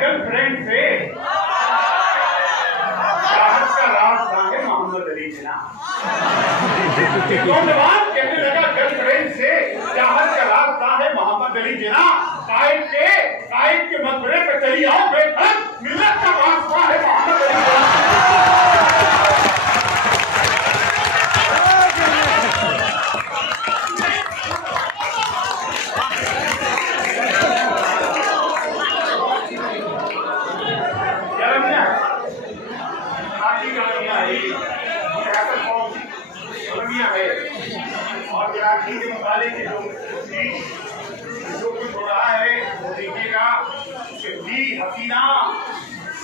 Girlfriend से चाहत का राज है मोहम्मद अली जना। नौजवान कहने लगा गर्लफ्रेंड से चाहत का राज है मोहम्मद अली जना। कायद के मकबरे पे चली आओ बेखत, मिल्लत का वास्ता है मोहम्मद अली जना। और कराची के मुतालिक जो कुछ हो रहा है वो देखिएगा कि दी हसीना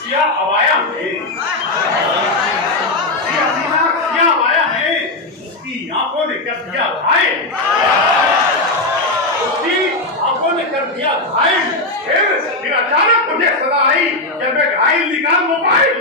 क्या अबाया है, उसकी आंखों ने कर दिया घायल, फिर अचानक मुझे सदा आई जब मैं घायल निकाल मोबाइल।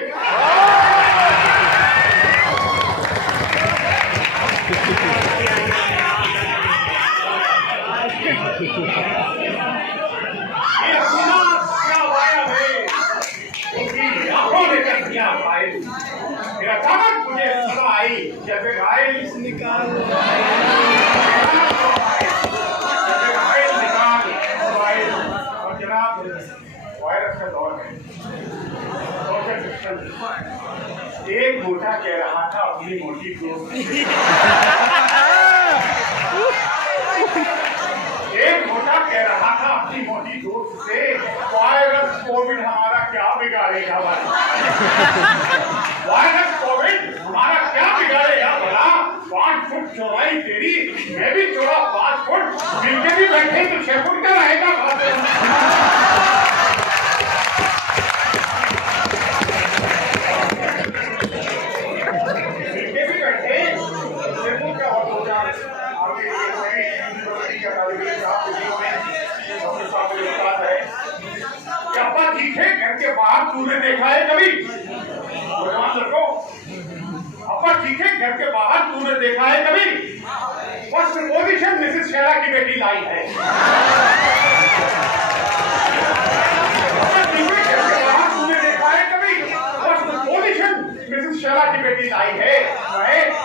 अचानक मुझे सदा आई जब घायल निकाल और जनाब वायरस का दौर है, एक मोटा कह रहा था अपनी मोटी को, दोस्त से वायरस कोविड हमारा क्या बिगाड़ेगा भला, वायरस कोविड हमारा क्या बिगाड़ेगा भला। 5 फुट चौड़ाई तेरी, मैं भी चौड़ा 5 फुट, मिलके भी बैठे तो 6 फुट का रहेगा। मिलके भी बैठे 6 फुट का हो जाए। घर के बाहर तूने देखा है कभी? नौजवान लड़कों, अपा चीखे घर के बाहर तूने देखा है कभी? फर्स्ट पोजीशन मिसेस शेरा की बेटी लाई है। घर के बाहर तूने देखा है कभी? फर्स्ट पोजीशन मिसेस शेरा की बेटी लाई है।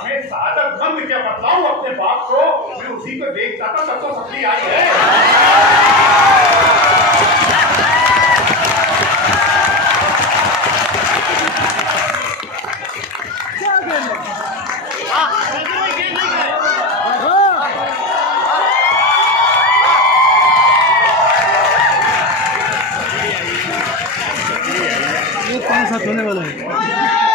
मैं सादत मंद क्या बतलाऊं अपने बाप को, मैं उसी को देखता था तब तो सपनी आई है। ये 5 साथ होने वाला है।